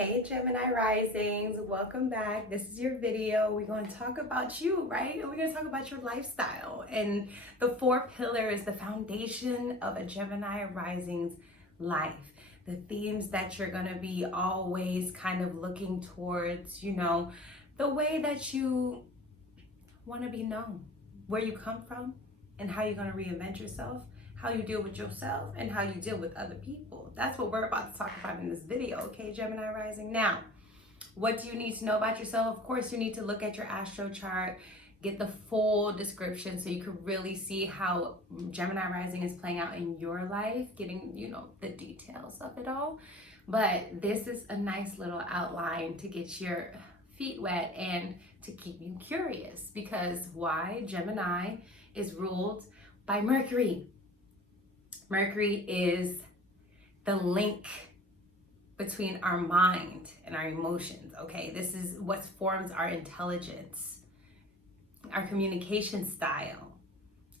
Hey Gemini Risings, welcome back. This is your video. We're going to talk about you, right? And we're going to talk about your lifestyle and the 4 pillars, the foundation of a Gemini Rising's life. The themes that you're going to be always kind of looking towards, the way that you want to be known, where you come from, and how you're going to reinvent yourself, how you deal with yourself, and how you deal with other people. That's what we're about to talk about in this video, okay, Gemini Rising? Now, what do you need to know about yourself? Of course, you need to look at your astro chart, get the full description so you can really see how Gemini Rising is playing out in your life, getting, the details of it all. But this is a nice little outline to get your feet wet and to keep you curious, because why? Gemini is ruled by Mercury. Mercury is the link between our mind and our emotions, okay? This is what forms our intelligence, our communication style,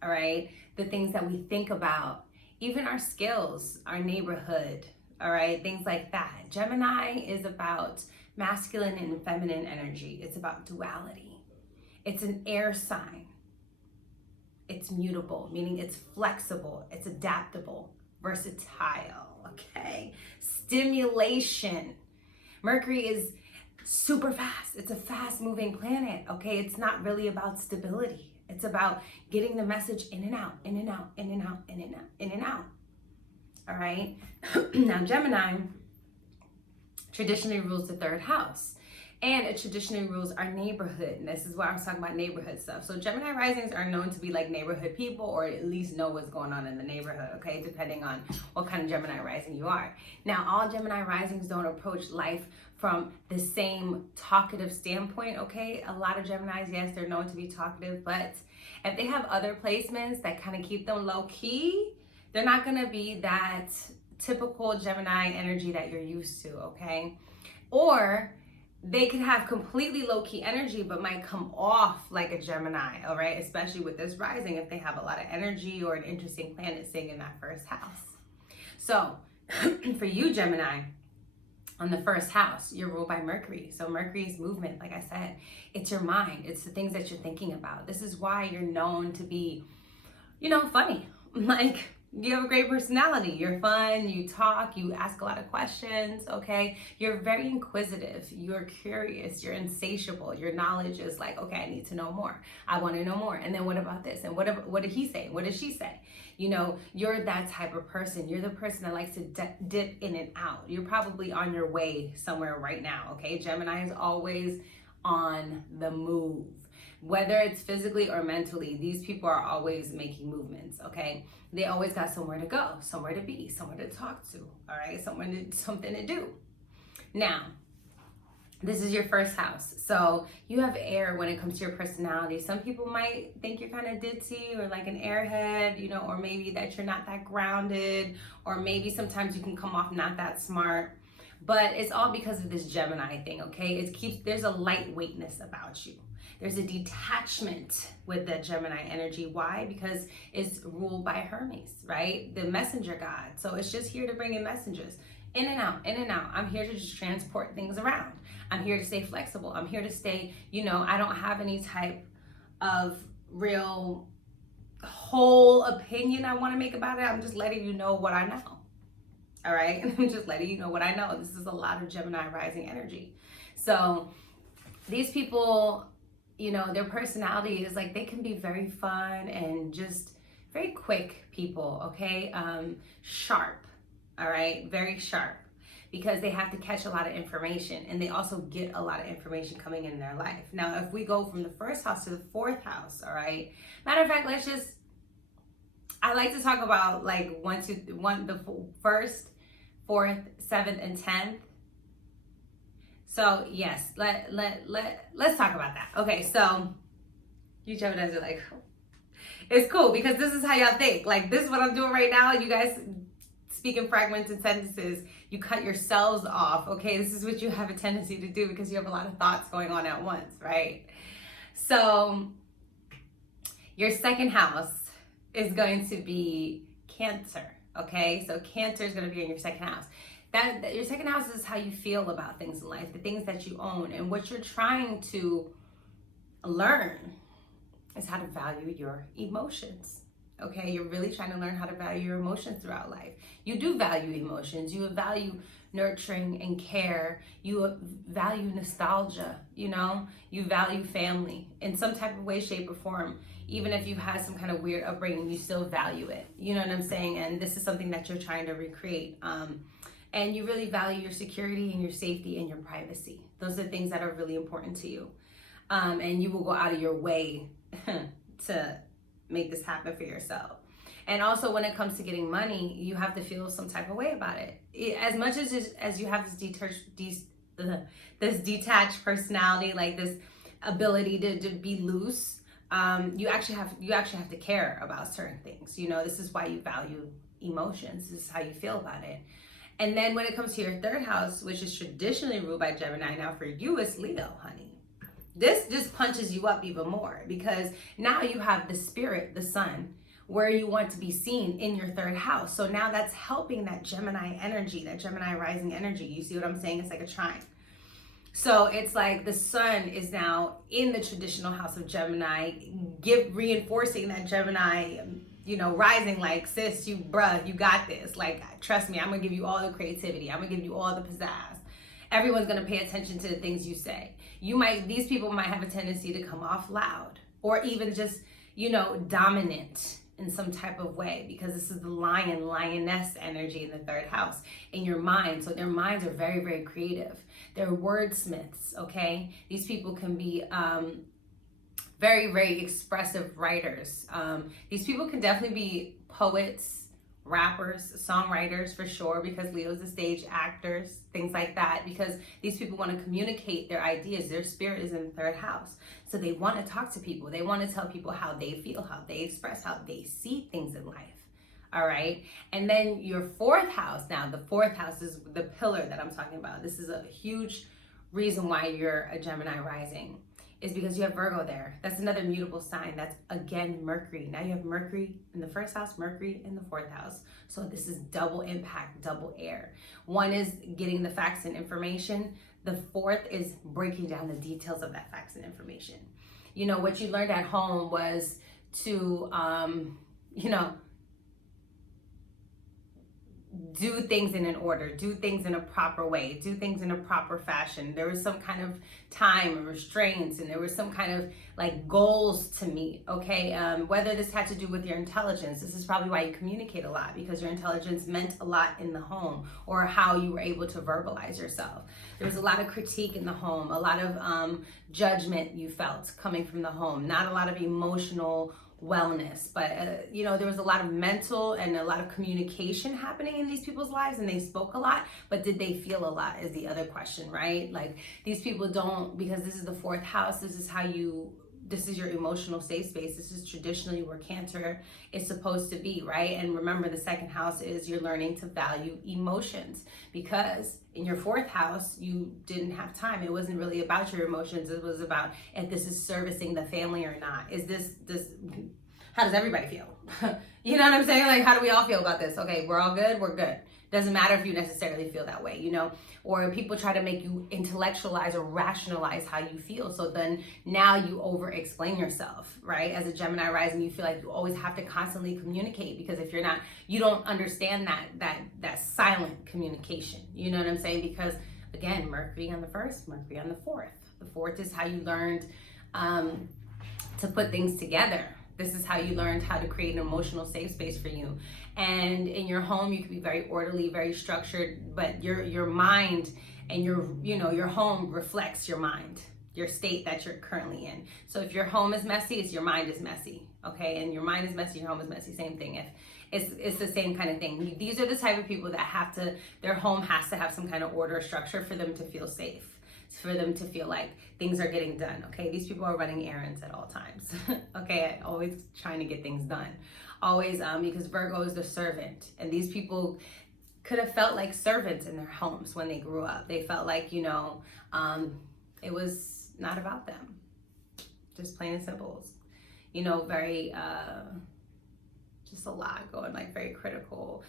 all right? The things that we think about, even our skills, our neighborhood, all right? Things like that. Gemini is about masculine and feminine energy. It's about duality. It's an air sign. It's mutable, meaning it's flexible, it's adaptable, versatile, okay? Stimulation. Mercury is super fast. It's a fast moving planet, okay? It's not really about stability. It's about getting the message in and out, in and out, in and out, in and out, in and out, all right? Now, Gemini traditionally rules the 3rd house. And it traditionally rules our neighborhood. And this is why I was talking about neighborhood stuff. So Gemini Risings are known to be like neighborhood people, or at least know what's going on in the neighborhood, okay? Depending on what kind of Gemini Rising you are. Now, all Gemini Risings don't approach life from the same talkative standpoint, okay? A lot of Geminis, yes, they're known to be talkative, but if they have other placements that kind of keep them low key, they're not gonna be that typical Gemini energy that you're used to, okay? Or they could have completely low-key energy, but might come off like a Gemini, all right? Especially with this rising, if they have a lot of energy or an interesting planet sitting in that 1st house. So for you, Gemini, on the 1st house, you're ruled by Mercury. So Mercury's movement, like I said, it's your mind. It's the things that you're thinking about. This is why you're known to be, funny. Like, you have a great personality. You're fun, you talk, you ask a lot of questions, okay? You're very inquisitive, you're curious, you're insatiable. Your knowledge is like, okay, I need to know more. I want to know more. And then what about this? And what did he say? What did she say? You're that type of person. You're the person that likes to dip in and out. You're probably on your way somewhere right now, okay? Gemini is always on the move. Whether it's physically or mentally, these people are always making movements, okay? They always got somewhere to go, somewhere to be, somewhere to talk to, all right? Something to do. Now, this is your 1st house. So you have air when it comes to your personality. Some people might think you're kind of ditzy or like an airhead, or maybe that you're not that grounded, or maybe sometimes you can come off not that smart. But it's all because of this Gemini thing, okay? There's a lightweightness about you. There's a detachment with that Gemini energy. Why? Because it's ruled by Hermes, right? The messenger god. So it's just here to bring in messages. In and out, in and out. I'm here to just transport things around. I'm here to stay flexible. I'm here to stay, I don't have any type of real whole opinion I want to make about it. I'm just letting you know what I know. All right? I'm just letting you know what I know. This is a lot of Gemini rising energy. So these people, their personality is like, they can be very fun and just very quick people, okay? Sharp, all right? Very sharp, because they have to catch a lot of information, and they also get a lot of information coming in their life. Now, if we go from the 1st house to the 4th house, all right? Matter of fact, I like to talk about like the 1st, 4th, 7th, and 10th. So yes, let's talk about that. Okay, so you Geminis are like, it's cool because this is how y'all think. Like, this is what I'm doing right now. You guys speak in fragments and sentences. You cut yourselves off, okay? This is what you have a tendency to do because you have a lot of thoughts going on at once, right? So your 2nd house is going to be Cancer, okay? So Cancer is going to be in your 2nd house. that your second house is how you feel about things in life, the things that you own, and what you're trying to learn is how to value your emotions. Okay, you're really trying to learn how to value your emotions throughout life. You do value emotions. You value nurturing and care. You value nostalgia, you know? You value family in some type of way, shape, or form. Even if you've had some kind of weird upbringing, you still value it. You know what I'm saying? And this is something that you're trying to recreate. And you really value your security and your safety and your privacy. Those are things that are really important to you. And you will go out of your way to make this happen for yourself. And also when it comes to getting money, you have to feel some type of way about it. As much as you have this detached personality, like this ability to be loose, you actually have to care about certain things. You know, this is why you value emotions. This is how you feel about it. And then when it comes to your third house, which is traditionally ruled by Gemini, now for you it's Leo, honey. This just punches you up even more, because now you have the spirit, the sun, where you want to be seen in your third house. So now that's helping that Gemini energy, that Gemini rising energy. You see what I'm saying? It's like a trine. So it's like the sun is now in the traditional house of Gemini, reinforcing that Gemini, you know, rising, like, sis, you got this. Like, trust me, I'm gonna give you all the creativity. I'm gonna give you all the pizzazz. Everyone's gonna pay attention to the things you say. These people might have a tendency to come off loud, or even just, you know, dominant in some type of way, because this is the lioness energy in the third house in your mind. So their minds are very, very creative. They're wordsmiths, okay? These people can be very, very expressive writers. These people can definitely be poets, rappers, songwriters for sure, because Leo's the stage, actors, things like that, because these people want to communicate their ideas. Their spirit is in the third house. So they want to talk to people. They want to tell people how they feel, how they express, how they see things in life. All right. And then your fourth house, now the fourth house is the pillar that I'm talking about. This is a huge reason why you're a Gemini rising, is because you have Virgo there. That's another mutable sign. That's again Mercury. Now you have Mercury in the first house, Mercury in the fourth house. So this is double impact, double air. One is getting the facts and information. The fourth is breaking down the details of that facts and information. You know, what you learned at home was to, you know, do things in an order, do things in a proper way, do things in a proper fashion. There was some kind of time and restraints, and there was some kind of like goals to meet, okay? Whether this had to do with your intelligence, this is probably why you communicate a lot, because your intelligence meant a lot in the home, or how you were able to verbalize yourself. There was a lot of critique in the home, a lot of judgment you felt coming from the home, not a lot of emotional wellness, but you know, there was a lot of mental and a lot of communication happening in these people's lives, and they spoke a lot, but did they feel a lot is the other question, right? Like, these people don't, because this is the fourth house, this is your emotional safe space. This is traditionally where Cancer is supposed to be, right? And remember, the second house is you're learning to value emotions, because in your fourth house, you didn't have time. It wasn't really about your emotions. It was about if this is servicing the family or not. Is this, how does everybody feel? You know what I'm saying? Like, how do we all feel about this? Okay, we're all good, we're good. Doesn't matter if you necessarily feel that way, you know? Or people try to make you intellectualize or rationalize how you feel. So then now you over explain yourself, right? As a Gemini rising, you feel like you always have to constantly communicate, because if you're not, you don't understand that silent communication. You know what I'm saying? Because again, Mercury on the first, Mercury on the fourth. The fourth is how you learned to put things together. This is how you learned how to create an emotional safe space for you. And in your home, you can be very orderly, very structured, but your mind and your home reflects your mind, your state that you're currently in. So if your home is messy, your mind is messy, okay? And your mind is messy, your home is messy, same thing. If it's the same kind of thing. These are the type of people that their home has to have some kind of order or structure for them to feel safe, for them to feel like things are getting done, okay? These people are running errands at all times, okay? Always trying to get things done. Always, because Virgo is the servant, and these people could have felt like servants in their homes when they grew up. They felt like, you know, it was not about them, just plain and simple. You know, very, just a lot going, like very critical.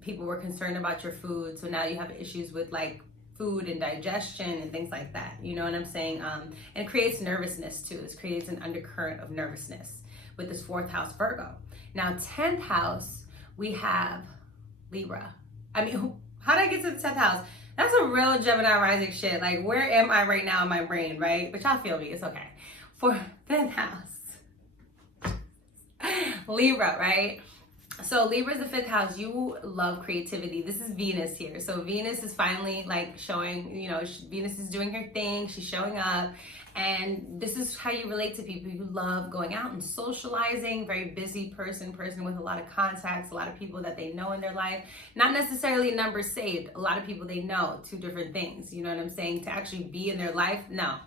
people were concerned about your food, so now you have issues with like food and digestion and things like that. You know what I'm saying? And it creates nervousness too. This creates an undercurrent of nervousness with this 4th house Virgo. Now 10th house, we have Libra. I mean, how did I get to the 10th house? That's a real Gemini rising shit. Like, where am I right now in my brain, right? But y'all feel me, it's okay. For 5th house, Libra, right? So Libra is the 5th house. You love creativity. This is Venus here. So Venus is finally like showing, you know, Venus is doing her thing. She's showing up. And this is how you relate to people. You love going out and socializing, very busy person with a lot of contacts, a lot of people that they know in their life. Not necessarily numbers saved. A lot of people they know, 2 different things. You know what I'm saying? To actually be in their life, no.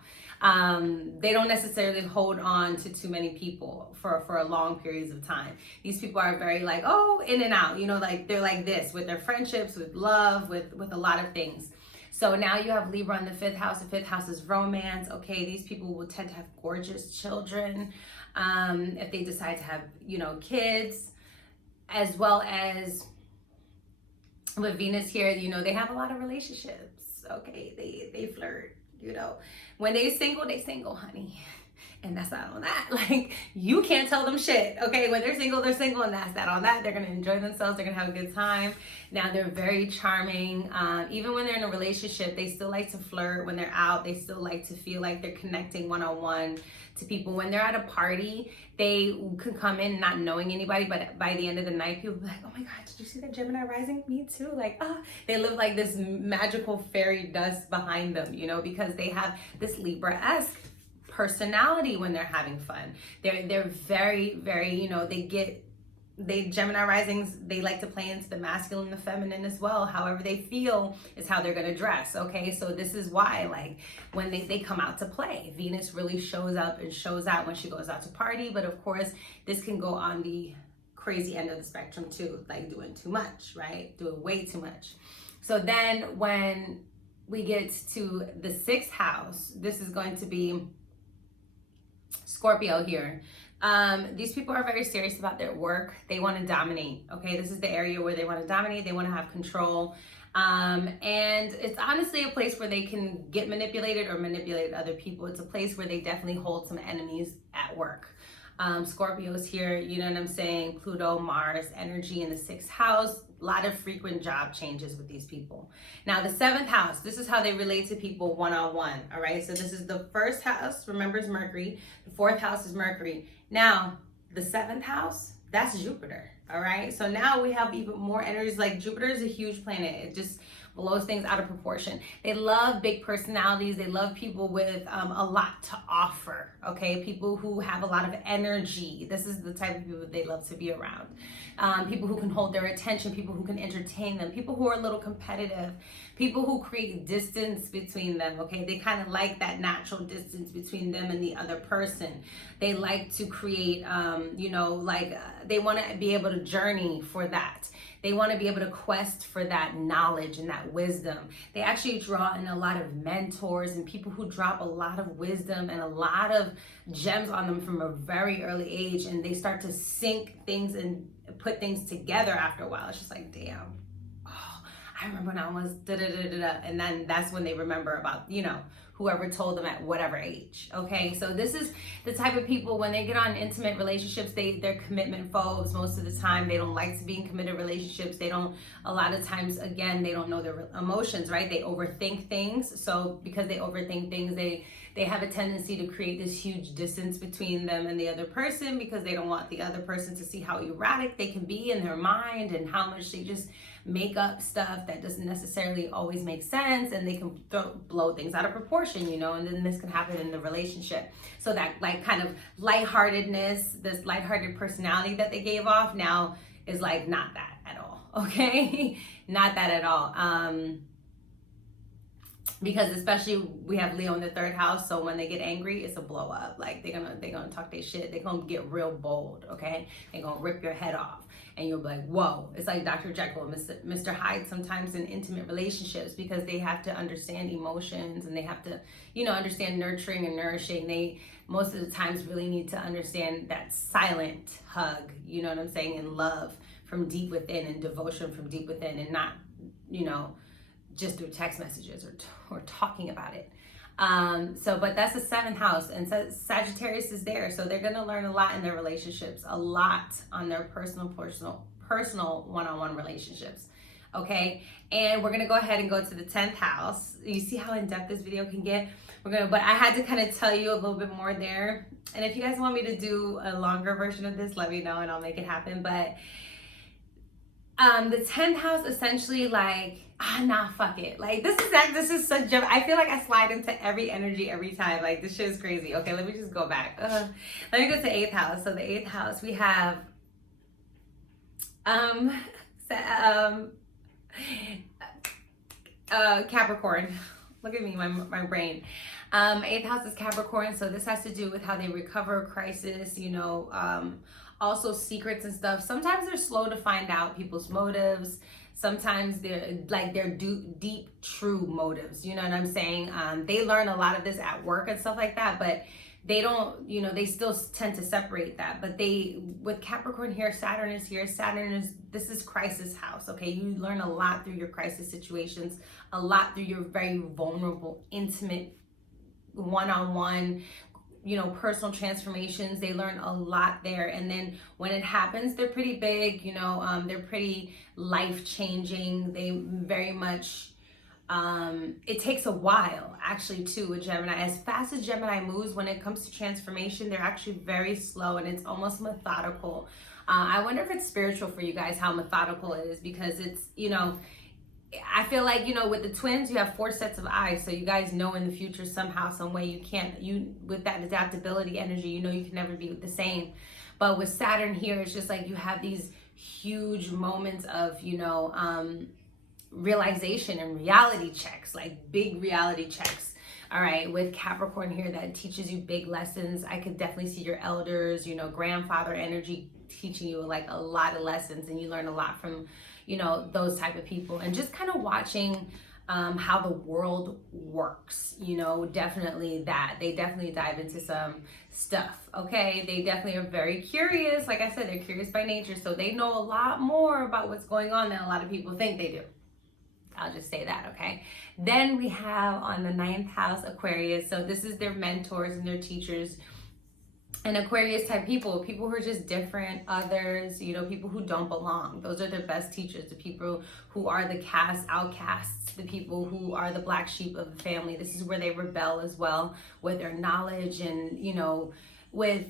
They don't necessarily hold on to too many people for long periods of time. These people are very like, oh, in and out, you know, like they're like this with their friendships, with love, with a lot of things. So now you have Libra in the 5th house. The 5th house is romance. Okay, these people will tend to have gorgeous children if they decide to have, you know, kids, as well as with Venus here, you know, they have a lot of relationships. Okay, they flirt. You know, when they single, honey. And that's not on that. Like, you can't tell them shit, okay? When they're single, and that's that on that. They're gonna enjoy themselves. They're gonna have a good time. Now, they're very charming. Even when they're in a relationship, they still like to flirt. When they're out, they still like to feel like they're connecting one-on-one to people. When they're at a party, they could come in not knowing anybody, but by the end of the night, people be like, oh my God, did you see that Gemini rising? Me too. Like, they live like this magical fairy dust behind them, you know, because they have this Libra-esque personality when they're having fun. They're very, very, you know, Gemini risings, they like to play into the masculine and the feminine as well. However they feel is how they're gonna dress, okay? So this is why, like, when they come out to play, Venus really shows up and shows out when she goes out to party. But of course, this can go on the crazy end of the spectrum too, like doing too much, right? Doing way too much. So then when we get to the 6th house, this is going to be Scorpio here. These people are very serious about their work. They want to dominate. Okay, this is the area where they want to dominate. They want to have control. And it's honestly a place where they can get manipulated or manipulate other people. It's a place where they definitely hold some enemies at work. Scorpios here, you know what I'm saying? Pluto, Mars, energy in the 6th house. A lot of frequent job changes with these people. Now, the 7th house, this is how they relate to people one-on-one, all right? So this is the 1st house, remember, is Mercury. The 4th house is Mercury. Now, the 7th house, that's Jupiter, all right? So now we have even more energies. Like, Jupiter is a huge planet. It just blows things out of proportion. They love big personalities. They love people with a lot to offer, okay? People who have a lot of energy. This is the type of people they love to be around. People who can hold their attention, people who can entertain them, people who are a little competitive, people who create distance between them, okay? They kind of like that natural distance between them and the other person. They like to create, you know, like they want to be able to journey for that. They want to be able to quest for that knowledge and that wisdom. They actually draw in a lot of mentors and people who drop a lot of wisdom and a lot of gems on them from a very early age, and they start to sync things and put things together after a while. It's just like, damn, oh, I remember when I was da-da-da-da-da, and then that's when they remember about, you know, whoever told them at whatever age, okay? So this is the type of people, when they get on intimate relationships, they're commitment phobes most of the time. They don't like to be in committed relationships. They don't, a lot of times, again, they don't know their emotions, right? They overthink things. So because they overthink things, they have a tendency to create this huge distance between them and the other person, because they don't want the other person to see how erratic they can be in their mind and how much they just make up stuff that doesn't necessarily always make sense, and they can blow things out of proportion, you know, and then this can happen in the relationship. So that like kind of lightheartedness, this lighthearted personality that they gave off now is like not that at all, okay? Not that at all. Because especially we have Leo in the 3rd house, so when they get angry, it's a blow up. Like they're gonna talk their shit. They're gonna get real bold, okay? They're gonna rip your head off, and you'll be like, whoa. It's like Dr. Jekyll and Mr. Hyde sometimes in intimate relationships, because they have to understand emotions and they have to, you know, understand nurturing and nourishing. They most of the times really need to understand that silent hug, you know what I'm saying, and love from deep within and devotion from deep within, and not, you know, just through text messages or talking about it. But that's the 7th house, and so Sagittarius is there. So they're going to learn a lot in their relationships, a lot on their personal one-on-one relationships. Okay. And we're going to go ahead and go to the 10th house. You see how in depth this video can get? But I had to kind of tell you a little bit more there. And if you guys want me to do a longer version of this, let me know and I'll make it happen. But the 10th house, essentially, like, fuck it. Like, this is such I feel like I slide into every energy every time. Like, this shit is crazy. Okay, let me just go back. Let me go to the 8th house. So the 8th house, we have Capricorn. Look at me, my brain. 8th house is Capricorn, so this has to do with how they recover crisis, you know, also secrets and stuff. Sometimes they're slow to find out people's motives. Sometimes they're deep, true motives. You know what I'm saying? They learn a lot of this at work and stuff like that, but they don't, you know, they still tend to separate that. But with Capricorn here, Saturn is here. This is crisis house, okay? You learn a lot through your crisis situations, a lot through your very vulnerable, intimate, one-on-one, you know, personal transformations. They learn a lot there. And then when it happens, they're pretty big, you know, they're pretty life-changing. They very much, it takes a while actually too with Gemini. As fast as Gemini moves when it comes to transformation, they're actually very slow and it's almost methodical. I wonder if it's spiritual for you guys, how methodical it is, because it's, you know, I feel like, you know, with the twins, you have 4 sets of eyes. So you guys know in the future, somehow, some way, with that adaptability energy, you know, you can never be the same. But with Saturn here, it's just like you have these huge moments of, you know, realization and reality checks, like big reality checks. All right, with Capricorn here, that teaches you big lessons. I could definitely see your elders, you know, grandfather energy teaching you like a lot of lessons, and you learn a lot from, you know, those type of people, and just kind of watching how the world works, you know, definitely that. They definitely dive into some stuff, okay? They definitely are very curious. Like I said, they're curious by nature, so they know a lot more about what's going on than a lot of people think they do. I'll just say that, okay? Then we have on the 9th house, Aquarius. So this is their mentors and their teachers. And Aquarius type people who are just different, others, you know, people who don't belong. Those are their best teachers, the people who are the outcasts, the people who are the black sheep of the family. This is where they rebel as well, with their knowledge and, you know, with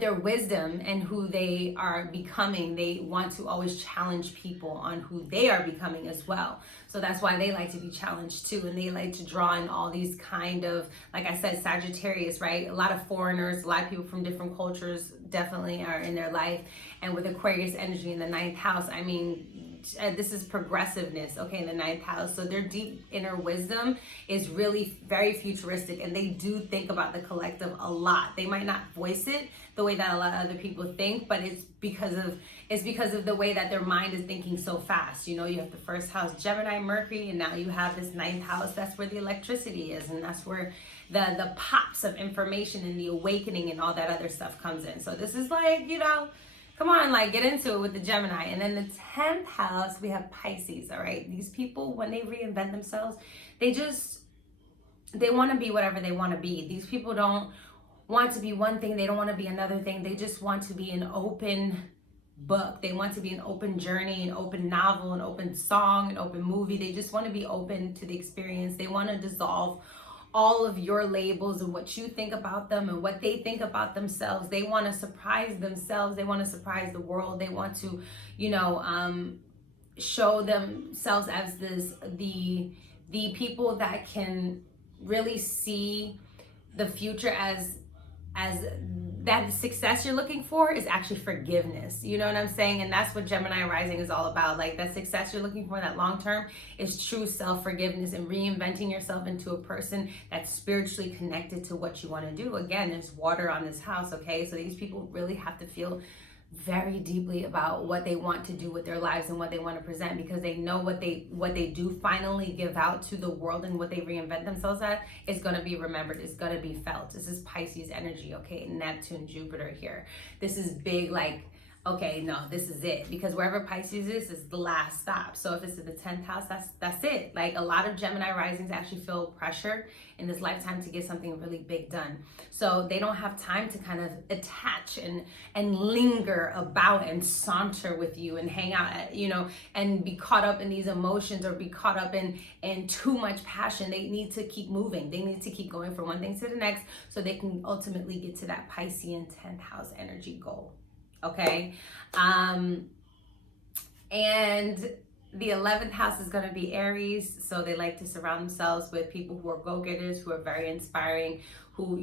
their wisdom and who they are becoming. They want to always challenge people on who they are becoming as well. So that's why they like to be challenged too. And they like to draw in all these kind of, like I said, Sagittarius, right? A lot of foreigners, a lot of people from different cultures definitely are in their life. And with Aquarius energy in the 9th house, I mean, this is progressiveness, okay, in the 9th house. So their deep inner wisdom is really very futuristic, and they do think about the collective a lot. They might not voice it the way that a lot of other people think, but it's because of the way that their mind is thinking so fast. You know, you have the 1st house, Gemini, Mercury, and now you have this 9th house. That's where the electricity is, and that's where the pops of information and the awakening and all that other stuff comes in. So this is like, you know, come on, like, get into it with the Gemini. And then the 10th house, we have Pisces, all right? These people, when they reinvent themselves, they want to be whatever they want to be. These people don't want to be one thing. They don't want to be another thing. They just want to be an open book. They want to be an open journey, an open novel, an open song, an open movie. They just want to be open to the experience. They want to dissolve all of your labels and what you think about them and what they think about themselves. They want to surprise themselves. They want to surprise the world. They want to, you know, show themselves as the people that can really see the future as that success you're looking for is actually forgiveness. You know what I'm saying? And that's what Gemini Rising is all about. Like, that success you're looking for, that long term, is true self-forgiveness and reinventing yourself into a person that's spiritually connected to what you want to do. Again, there's water on this house, okay? So these people really have to feel very deeply about what they want to do with their lives and what they want to present, because they know what they do finally give out to the world and what they reinvent themselves at is going to be remembered. It's going to be felt. This is Pisces energy, okay? Neptune, Jupiter here. This is big, like, okay, no, this is it. Because wherever Pisces is the last stop. So if it's in the 10th house, that's it. Like, a lot of Gemini risings actually feel pressure in this lifetime to get something really big done. So they don't have time to kind of attach and linger about and saunter with you and hang out at, and be caught up in these emotions or be caught up in too much passion. They need to keep moving. They need to keep going from one thing to the next so they can ultimately get to that Piscean 10th house energy goal. Okay. And the 11th house is going to be Aries. So they like to surround themselves with people who are go-getters, who are very inspiring, who,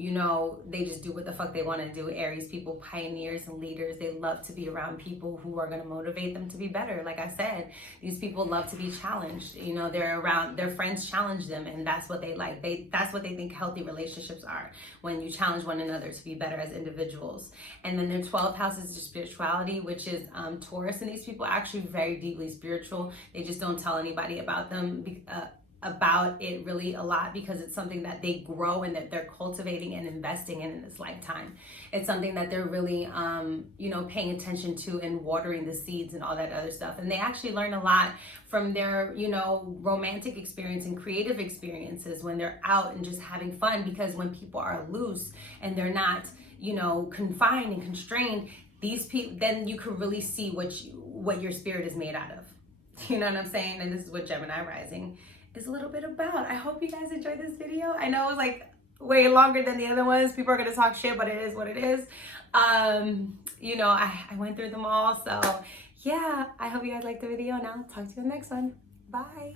they just do what the fuck they want to do. Aries people, pioneers and leaders. They love to be around people who are going to motivate them to be better. Like I said, these people love to be challenged. They're around, their friends challenge them, and that's what they like. That's what they think healthy relationships are, when you challenge one another to be better as individuals. And then their 12th house is spirituality, which is Taurus, and these people are actually very deeply spiritual. They just don't tell anybody about them, about it really a lot, because it's something that they grow and that they're cultivating and investing in this lifetime. It's something that they're really paying attention to and watering the seeds and all that other stuff. And they actually learn a lot from their romantic experience and creative experiences when they're out and just having fun, because when people are loose and they're not confined and constrained, these people, then you can really see what your spirit is made out of. You know what I'm saying? And this is what Gemini rising is a little bit about. I hope you guys enjoyed this video. I know it was like way longer than the other ones. People are gonna talk shit, but it is what it is. I went through them all. So yeah, I hope you guys liked the video, and I'll talk to you in the next one. Bye.